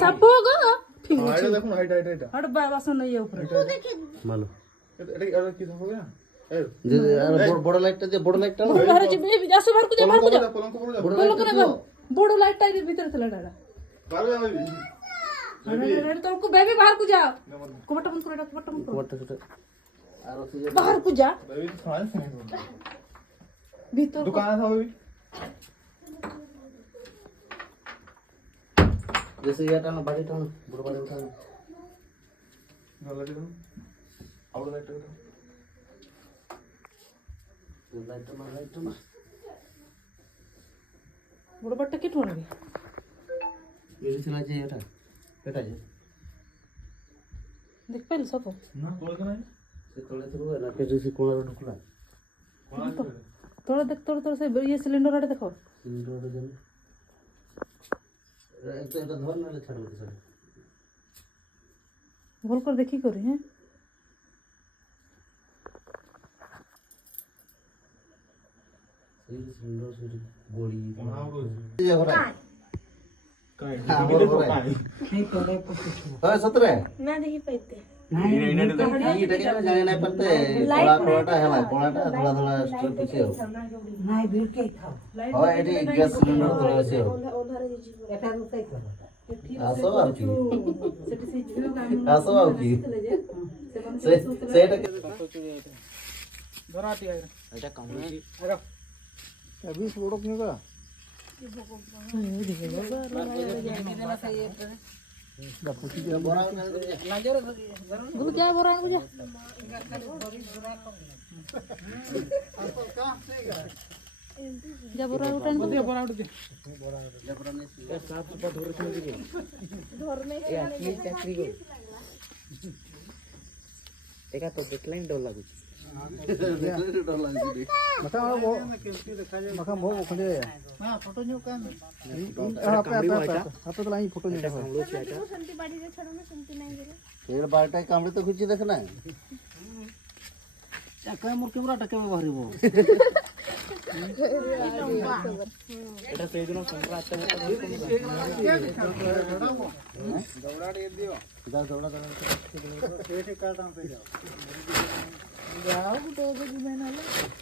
सब होगा हाइट देखो हाइट हट बासन नहीं है ऊपर मालो এটা কি হবে না যে বড় লাইটটা যে বড় লাইটটা না बाहर जे बेबी जा बाहर को जा बाहर को जा পলঙ্ক পড়ে যাবে বড় बोलो লাইটটা करे बड़ो लाइट टाइप भीतर चला डाला বাড়বে যাবে अरे तो को बेबी बाहर को जा कोबटा बंद करो कोबटा बंद करो বড়টা ছোট আর ওই যে बाहर को जा বেবি ফাইন भीतर দোকান আছে বেবি जैसे ये टाना बाड़ी टाना बड़ बाड़ी उठाना ভালো লাগে আউট লাইট लाइट टाना बड़ो बट्टा के ठोणगे ये चला जे এটা যে देख पहले सब না তোর তো নাই से तोले तो है ना पेट से कोना ढुकला थोड़ा देख थोड़ा से ये सिलेंडर आड़े देखो सिलेंडर जन एक तो এটা ধর না ছাড় দে ছাড় भूल कर देखी करी हैं सिलेंडर से बड़ी আউট ये हो रहा है কাই नहीं तो नहीं कुछ है सतरे ना देखी पाइते ये टके में जाने नहीं पड़ते कोला कोलाटा है ना कोलाटा थोड़ा थोड़ा स्ट्रिप पीछे हो नहीं भीड़ के खाओ हो एटी गैस सिलेंडर थोड़ा से हो এটা রুকাই করো आसो और की सेठी से जीरो काम आसो और की से टके धराती है এটা কামড়ি अभी फोटो क्यों का बोल क्या बोल रहा है मुझे जा बोरा उठान बोल दिया बोरा उठ दे एका तो देखलाइन डर लागु मका वो मका वो खंडे हां फोटो न्यू कान आप तो लाई फोटो न्यू कामड़ो छे आटा संती बाड़ी रे छड़ो में संती नहीं गिरे पेड़ बालटा कामड़े तो खुची देखना है টাকা মোর ক্যামেরা টাকা ব্যবহারিব एटा से दिन संक्रा आटा दौड़ा दे दियो इधर दौड़ा दौड़ा ये काटा पे जाओ जाओ तो